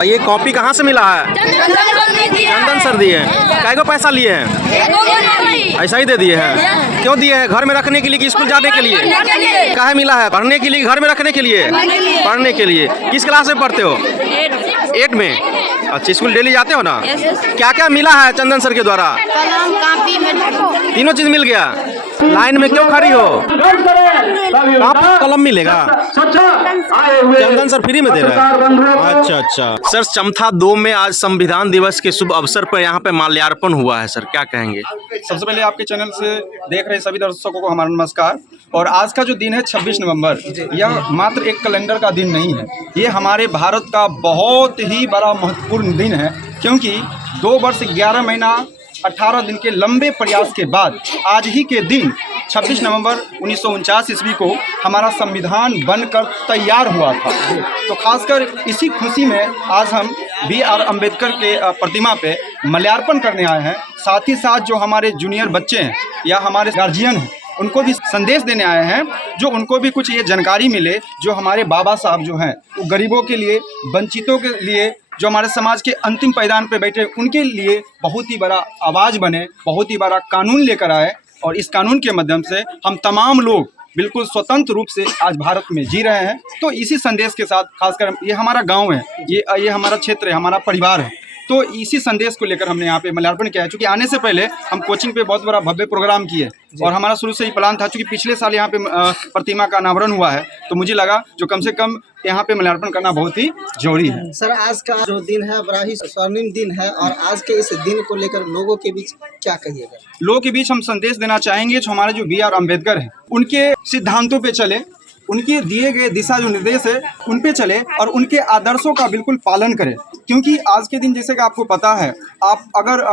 ये कॉपी कहाँ से मिला है? चंदन सर दिए हैं। काय को पैसा लिए हैं? ऐसा ही दे दिए हैं। क्यों दिए हैं? घर में रखने के लिए कि स्कूल जाने के लिए? काहे मिला है? पढ़ने के लिए, घर में रखने के लिए? पढ़ने के लिए। किस क्लास में पढ़ते हो? 8 में। अच्छा, स्कूल डेली जाते हो ना? क्या क्या मिला है चंदन सर के द्वारा? कलम, कॉपी, तीनों चीज मिल गया। लाइन में क्यों खड़ी हो? कहाँ पर कलम मिलेगा? चंदन सर फ्री में दे रहा है। अच्छा अच्छा सर, चमथा 2 में आज संविधान दिवस के शुभ अवसर पर यहाँ पे माल्यार्पण हुआ है सर, क्या कहेंगे? सबसे पहले आपके चैनल से देख रहे सभी दर्शकों को हमारा नमस्कार। और आज का जो दिन है 26 नवंबर, यह मात्र एक कैलेंडर का दिन नहीं है, ये हमारे भारत का बहुत ही बड़ा महत्वपूर्ण दिन है। क्योंकि 2 वर्ष 11 महीना 18 दिन के लंबे प्रयास के बाद आज ही के दिन 26 नवंबर 1949 ईस्वी को हमारा संविधान बनकर तैयार हुआ था। तो खासकर इसी खुशी में आज हम BR अम्बेडकर के प्रतिमा पे माल्यार्पण करने आए हैं। साथ ही साथ जो हमारे जूनियर बच्चे हैं या हमारे गार्जियन हैं, उनको भी संदेश देने आए हैं, जो उनको भी कुछ ये जानकारी मिले जो हमारे बाबा साहब जो हैं वो गरीबों के लिए, वंचितों के लिए, जो हमारे समाज के अंतिम पायदान पे बैठे उनके लिए बहुत ही बड़ा आवाज़ बने, बहुत ही बड़ा कानून लेकर आए। और इस कानून के माध्यम से हम तमाम लोग बिल्कुल स्वतंत्र रूप से आज भारत में जी रहे हैं। तो इसी संदेश के साथ, खासकर ये हमारा गांव है, ये हमारा क्षेत्र है, हमारा परिवार है, तो इसी संदेश को लेकर हमने यहाँ पे माल्यार्पण किया है। क्योंकि आने से पहले हम कोचिंग पे बहुत बड़ा भव्य प्रोग्राम किए और हमारा शुरू से ही प्लान था। क्योंकि पिछले साल यहाँ पे प्रतिमा का अनावरण हुआ है, तो मुझे लगा जो कम से कम यहाँ पे माल्यार्पण करना बहुत ही जरूरी है। सर, आज का जो दिन है बड़ा ही स्वर्णिम दिन है, और आज के इस दिन को लेकर लोगों के बीच क्या कहिएगा? लोगों के बीच हम संदेश देना चाहेंगे, जो हमारे जो BR अम्बेडकर हैं उनके सिद्धांतों पे चले, उनके दिए गए दिशा जो निर्देश है उन पे चले और उनके आदर्शों का बिल्कुल पालन करें। क्योंकि आज के दिन, जैसे कि आपको पता है, आप अगर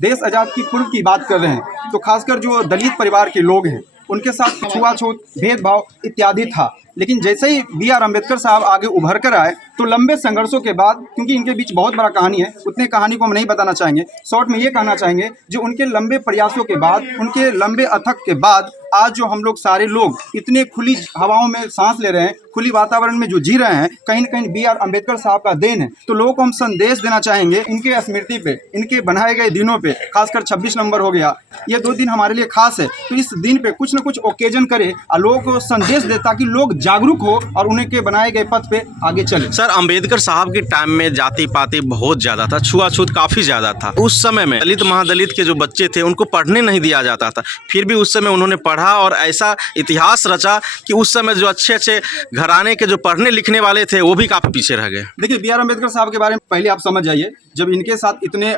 देश आज़ाद की पूर्व की बात कर रहे हैं तो खासकर जो दलित परिवार के लोग हैं उनके साथ छुआछूत, भेदभाव इत्यादि था। लेकिन जैसे ही BR अम्बेडकर साहब आगे उभर कर आए तो लंबे संघर्षों के बाद, क्योंकि इनके बीच बहुत बड़ा कहानी है, उतने कहानी को हम नहीं बताना चाहेंगे, शॉर्ट में ये कहना चाहेंगे, जो उनके लंबे प्रयासों के बाद, उनके लंबे अथक के बाद आज जो हम लोग सारे लोग इतने खुली हवाओं में सांस ले रहे हैं, खुली वातावरण में जो जी रहे हैं, कहीं न कहीं BR अम्बेडकर साहब का देन है। तो लोगों को हम संदेश देना चाहेंगे, इनके स्मृति पे, इनके बनाए गए दिनों पे, खासकर 26 नवंबर हो गया, ये 2 दिन हमारे लिए खास है। तो इस दिन पे कुछ न कुछ ओकेजन करे और लोगों को संदेश दे, ताकि लोग जागरूक हो और उन्हें के बनाए गए पथ पे आगे चले। सर, अम्बेडकर साहब के टाइम में जाति पाति बहुत ज़्यादा था, छुआछूत काफ़ी ज़्यादा था। उस समय में दलित महादलित के जो बच्चे थे उनको पढ़ने नहीं दिया जाता था, फिर भी उस समय उन्होंने पढ़ा और ऐसा इतिहास रचा कि उस समय जो अच्छे अच्छे घराने के जो पढ़ने लिखने वाले थे वो भी काफ़ी पीछे रह गए। देखिए, BR अम्बेडकर साहब के बारे में पहले आप समझ जाइए, जब इनके साथ इतने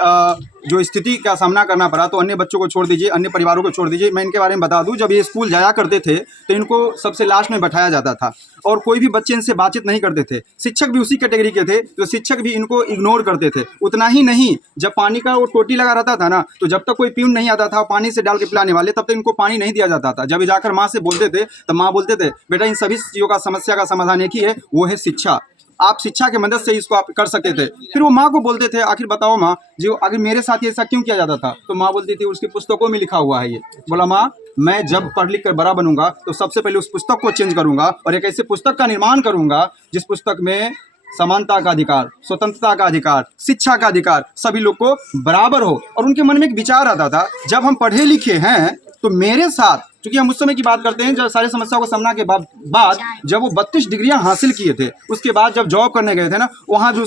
जो स्थिति का सामना करना पड़ा तो अन्य बच्चों को छोड़ दीजिए, अन्य परिवारों को छोड़ दीजिए, मैं इनके बारे में बता दूं, जब ये स्कूल जाया करते थे तो इनको सबसे लास्ट में बैठाया जाता था और कोई भी बच्चे इनसे बातचीत नहीं करते थे। शिक्षक भी उसी कैटेगरी के थे, तो शिक्षक भी इनको इग्नोर करते थे। उतना ही नहीं, जब पानी का वो टोटी लगा रहता था ना, तो जब तक कोई पीऊन नहीं आता था पानी से डाल के पिलाने वाले, तब तक इनको पानी नहीं दिया जाता था। जब जाकर माँ से बोलते थे तो माँ बोलते थे, बेटा इन सभी चीज़ों का समस्या का समाधान एक ही है, वो है शिक्षा। आप शिक्षा की मदद से इसको आप कर सकते थे। फिर वो माँ को बोलते थे, आखिर बताओ माँ, जो आखिर मेरे साथ ये ऐसा क्यों किया जाता था? तो माँ बोलती थी, उसकी पुस्तकों में लिखा हुआ है ये। बोला, माँ मैं जब पढ़ लिख कर बड़ा बनूंगा तो सबसे पहले उस पुस्तक को चेंज करूंगा और एक ऐसे पुस्तक का निर्माण करूंगा जिस पुस्तक में समानता का अधिकार, स्वतंत्रता का अधिकार, शिक्षा का अधिकार, सभी लोग को बराबर हो। और उनके मन में एक विचार आता था, जब हम पढ़े लिखे हैं तो मेरे साथ, क्योंकि हम उस समय की बात करते हैं जब सारी समस्याओं को सामना के बाद जब वो 32 डिग्रियां हासिल किए थे, उसके बाद जब जॉब करने गए थे ना, वहाँ जो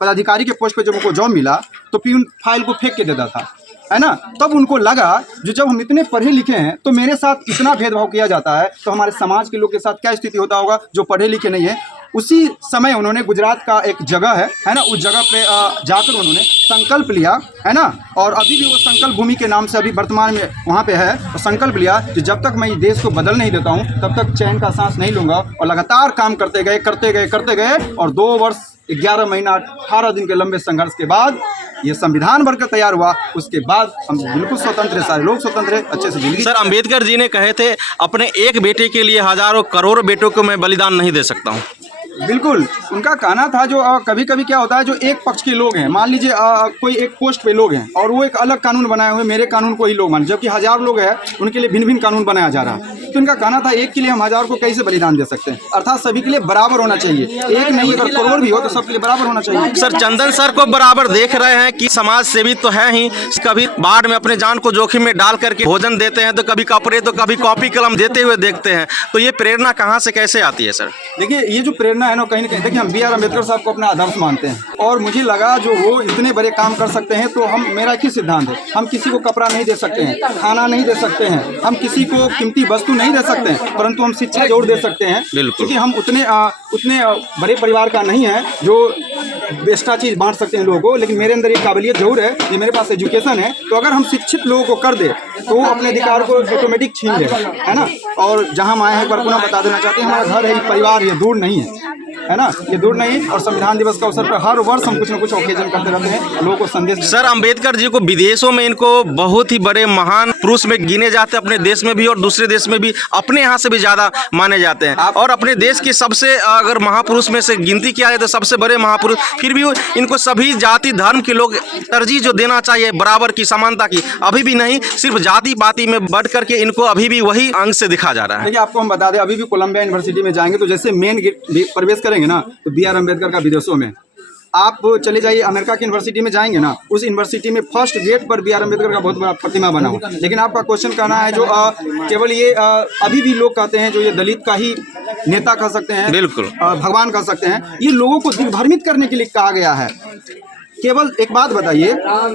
पदाधिकारी के पोस्ट पे जब उनको जॉब मिला तो पियून फाइल को फेंक के देता था, है ना। तब उनको लगा, जो जब हम इतने पढ़े लिखे हैं तो मेरे साथ इतना भेदभाव किया जाता है, तो हमारे समाज के लोग के साथ क्या स्थिति होता होगा जो पढ़े लिखे नहीं है। उसी समय उन्होंने गुजरात का एक जगह है ना, उस जगह पे जाकर उन्होंने संकल्प लिया, है ना। और अभी भी वो संकल्प भूमि के नाम से अभी वर्तमान में वहाँ पे है। तो संकल्प लिया कि जब तक मैं इस देश को बदल नहीं देता हूँ तब तक चैन का सांस नहीं लूँगा। और लगातार काम करते गए और 2 वर्ष 11 महीना 18 दिन के लंबे संघर्ष के बाद ये संविधान बनकर तैयार हुआ। उसके बाद हम बिल्कुल स्वतंत्र है, सारे लोग स्वतंत्र है, अच्छे से जिंदगी। सर, अम्बेडकर जी ने कहे थे, अपने एक बेटे के लिए हजारों करोड़ बेटों को मैं बलिदान नहीं दे सकता हूँ। बिल्कुल, उनका कहना था जो कभी कभी क्या होता है, जो एक पक्ष के लोग हैं, मान लीजिए कोई एक पोस्ट पे लोग हैं और वो एक अलग कानून बनाए हुए, मेरे कानून को ही लोग मान, जबकि हज़ार लोग हैं उनके लिए भिन्न भिन्न कानून बनाया जा रहा है। तो उनका कहना था एक के लिए हम हज़ार को कैसे बलिदान दे सकते हैं, अर्थात सभी के लिए बराबर होना चाहिए, एक नहीं अगर करोड़ भी हो तो सबके लिए बराबर होना चाहिए। सर चंदन सर को बराबर देख रहे हैं कि समाज सेवी तो है ही, कभी बाढ़ में अपने जान को जोखिम में डाल करके भोजन देते हैं, तो कभी कपड़े तो कभी कॉपी कलम देते हुए देखते हैं, तो ये प्रेरणा कहाँ से कैसे आती है सर? देखिए ये जो प्रेरणा है ना, कहीं ना कहीं देखिए हम B.R. अम्बेडकर साहब को अपना आदर्श मानते हैं और मुझे लगा जो वो इतने बड़े काम कर सकते हैं, तो हम, मेरा एक ही सिद्धांत है, हम किसी को कपड़ा नहीं दे सकते हैं, खाना नहीं दे सकते हैं, हम किसी को कीमती वस्तु नहीं दे सकते हैं, परंतु हम शिक्षा जरूर दे सकते हैं। क्योंकि हम उतने बड़े परिवार का नहीं है जो एक्स्ट्रा चीज़ बांट सकते हैं लोगों को, लेकिन मेरे अंदर एक काबिलियत जरूर है कि मेरे पास एजुकेशन है, तो अगर हम शिक्षित लोगों को कर दे तो वो अपने अधिकार को ऑटोमेटिक छीन लेगा, है ना। और जहाँ हम आए हैं एक बार पुनः बता देना चाहते हैं, हमारा घर है, परिवार ये दूर नहीं है ना, ये दूर नहीं। और संविधान दिवस के अवसर पर हर वर्ष हम कुछ न कुछ ओकेजन करते रहते हैं, लोगों को संदेश। सर अम्बेडकर जी को विदेशों में इनको बहुत ही बड़े महान पुरुष में गिने जाते हैं, अपने देश में भी और दूसरे देश में भी अपने यहाँ से भी ज़्यादा माने जाते हैं। और अपने देश के सबसे अगर महापुरुष में से गिनती किया जाए तो सबसे बड़े महापुरुष, फिर भी इनको सभी जाति धर्म के लोग तरजीह जो देना चाहिए बराबर की, समानता की, अभी भी नहीं, सिर्फ जाति पाति में बढ़ करके इनको अभी भी वही अंग से दिखा जा रहा है। देखिए आपको हम बता दें, अभी भी कोलंबिया यूनिवर्सिटी में जाएंगे तो जैसे मेन गेट प्रवेश करेंगे ना, तो B.R. अम्बेडकर का विदेशों में, आप चले जाइए अमेरिका की यूनिवर्सिटी में जाएंगे ना, उस यूनिवर्सिटी में फर्स्ट गेट पर B.R. अम्बेडकर का बहुत बड़ा प्रतिमा बना हुआ। लेकिन आपका क्वेश्चन कहना है जो केवल ये अभी भी लोग कहते हैं जो ये दलित का ही नेता कह सकते हैं, बिल्कुल भगवान कह सकते हैं, ये लोगों को दिग्भ्रमित करने के लिए कहा गया है। केवल एक बात बताइए,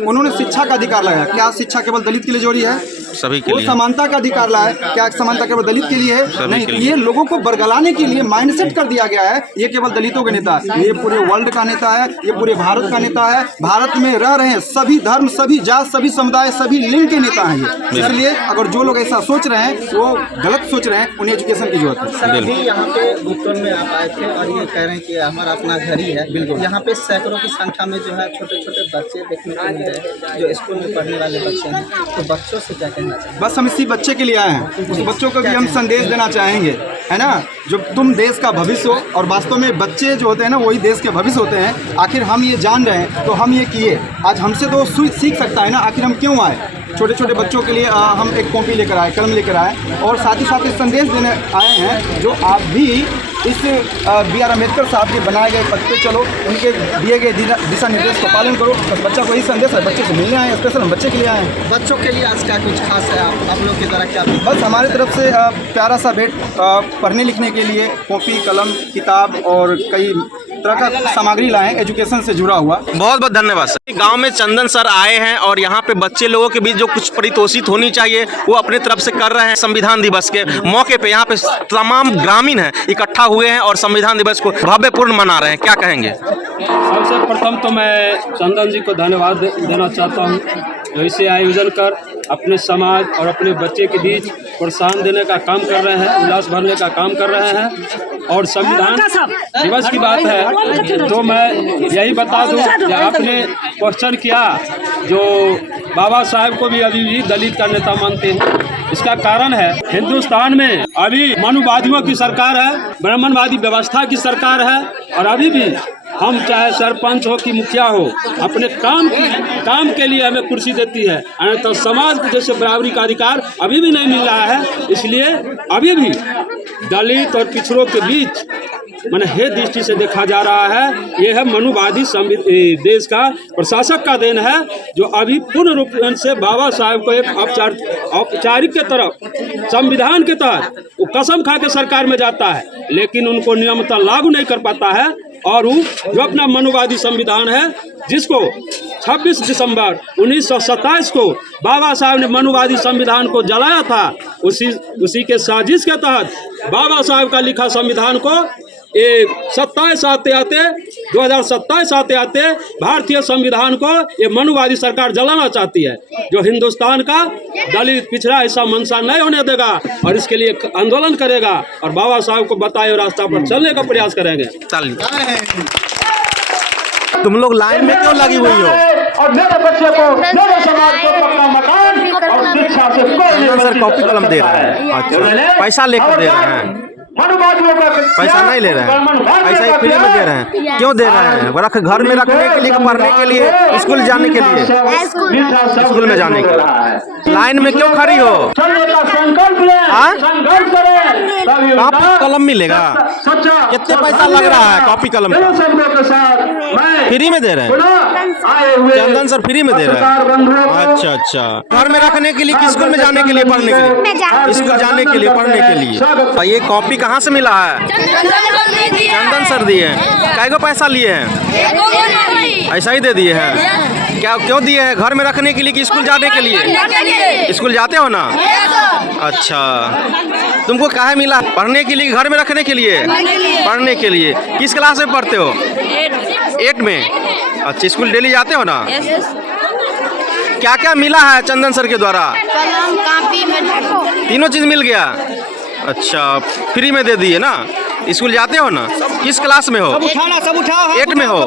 उन्होंने शिक्षा का अधिकार लगाया, क्या शिक्षा केवल दलित के लिए जरूरी है? सभी के लिए। समानता का अधिकार लाया, क्या समानता केवल दलित के लिए है? नहीं, ये लोगों को बरगलाने के लिए माइंडसेट कर दिया गया है, ये केवल दलितों के नेता है, ये पूरे वर्ल्ड का नेता है, ये पूरे भारत का नेता है, भारत में रह रहे हैं सभी धर्म, सभी जात, सभी समुदाय, सभी लिंग के नेता हैं ये। इसलिए अगर जो लोग ऐसा सोच रहे हैं वो गलत सोच रहे हैं, उन्हें एजुकेशन की जरूरत है। अभी यहाँ पे भुगतान में आप आए थे और ये कह रहे हैं कि हमारा अपना घर ही है। बिल्कुल, यहाँ पे सैकड़ों की संख्या में जो है छोटे छोटे बच्चे देखने को मिल रहे हैं, जो स्कूल में पढ़ने वाले बच्चे हैं, तो बच्चों से क्या कहना चाहिए? बस हम इसी बच्चे के लिए आए हैं, उस बच्चों को भी हम संदेश देना चाहेंगे, है ना, जो तुम देश का भविष्य हो, और वास्तव में बच्चे जो होते हैं ना वही देश के भविष्य होते हैं। आखिर हम ये जान रहे हैं तो हम ये किए, आज हमसे तो सीख सकता है ना, आखिर हम क्यों आए। छोटे छोटे बच्चों के लिए हम एक कॉपी लेकर आए, कलम लेकर आए, और साथ ही साथ संदेश देने आए हैं जो आप भी इस B.R. अम्बेडकर साहब के बनाए गए पथ पे चलो, उनके दिए गए दिशा निर्देश का पालन करो। बस बच्चा को यही संदेश है, बच्चे से मिलने आए, स्पेशल हम बच्चे के लिए आए हैं। बच्चों के लिए आज क्या कुछ खास है आप लोग की द्वारा क्या? बस हमारे तरफ से प्यारा सा भेंट पढ़ने लिखने के लिए कॉपी कलम किताब और कई तरह का सामग्री लाए, एजुकेशन से जुड़ा हुआ। बहुत बहुत धन्यवाद सर। गांव में चंदन सर आए हैं और यहाँ पे बच्चे लोगों के बीच जो कुछ परितोषित होनी चाहिए वो अपने तरफ से कर रहे हैं। संविधान दिवस के मौके पे यहाँ पे तमाम ग्रामीण हैं इकट्ठा हुए हैं और संविधान दिवस को भव्यपूर्ण मना रहे हैं, क्या कहेंगे? सबसे प्रथम तो मैं चंदन जी को धन्यवाद देना चाहता हूँ जो इसे आयोजन कर अपने समाज और अपने बच्चे के बीच प्रोत्साहन देने का काम कर रहे हैं, उल्लास भरने का काम कर रहे हैं। और संविधान दिवस की बात है तो मैं यही बता दूं कि आपने क्वेश्चन किया जो बाबा साहेब को भी अभी भी दलित का नेता मानते हैं। इसका कारण है हिंदुस्तान में अभी मनुवादियों की सरकार है, ब्राह्मणवादी व्यवस्था की सरकार है, और अभी भी हम चाहे सरपंच हो कि मुखिया हो अपने काम के लिए हमें कुर्सी देती है, तो समाज के जैसे बराबरी का अधिकार अभी भी नहीं मिल रहा है। इसलिए अभी भी दलित और पिछड़ों के बीच मैंने हे दृष्टि से देखा जा रहा है। यह है मनुवादी देश का प्रशासक का देन है जो अभी पूर्ण रूप से बाबा साहेब को एक औपचारिक के तरफ संविधान के तहत वो कसम खा के सरकार में जाता है, लेकिन उनको नियमतः लागू नहीं कर पाता है। और वो जो अपना मनुवादी संविधान है जिसको 26 दिसंबर 1927 को बाबा साहब ने मनुवादी संविधान को जलाया था, उसी के साजिश के तहत बाबा साहब का लिखा संविधान को 2027 आते आते भारतीय संविधान को ये मनुवादी सरकार जलाना चाहती है, जो हिंदुस्तान का दलित पिछड़ा ऐसा मंशा नहीं होने देगा और इसके लिए आंदोलन करेगा और बाबा साहब को बताए रास्ता पर चलने का प्रयास करेंगे। तुम लोग लाइन में क्यों लगी हुई हो? और मेरे बच्चे को, मेरे समाज को पक्का मकान और शिक्षा से सर कॉपी कलम दे रहे हैं, अच्छा पैसा लेकर दे रहे हैं। मनुवादियों का पैसा नहीं ले रहे हैं, ऐसा ही फ्री में दे रहे हैं। क्यों दे रहे हैं? रख घर में रखने के लिए, पढ़ने के लिए, स्कूल जाने के लिए, स्कूल में जाने के लिए। लाइन में क्यों खड़ी हो? चलने का संकल्प लें, हाँ? संघर्ष करें, कॉपी कलम मिलेगा? कितने पैसा लग रहा है कॉपी कलम का? शब्दों के साथ मैं फ्री में दे रहे हैं? आए हुए चंदन सर फ्री में दे रहे हैं? अच्छा अच्छा, घर में रखने के लिए कि स्कूल में जाने के लिए, पढ़ने के लिए? स्कूल जाने के लिए, पढ़ने के लिए। ये कॉपी कहाँ से मिला है? चंदन सर दिए हैं। कै गो पैसा लिए हैं? ऐसा ही दे दिए हैं? क्या क्यों दिए हैं? घर में रखने के लिए कि स्कूल जाने के लिए? स्कूल जाते हो ना? अच्छा, तुमको काहे मिला? पढ़ने के लिए, घर में रखने के लिए? पढ़ने के लिए। किस क्लास में पढ़ते हो? 8 में। अच्छा, स्कूल डेली जाते हो ना? क्या क्या मिला है चंदन सर के द्वारा? कलम कॉपी में तीनों चीज़ मिल गया। अच्छा, फ्री में दे दिए ना? स्कूल जाते हो ना? किस क्लास में हो? 8 में हो?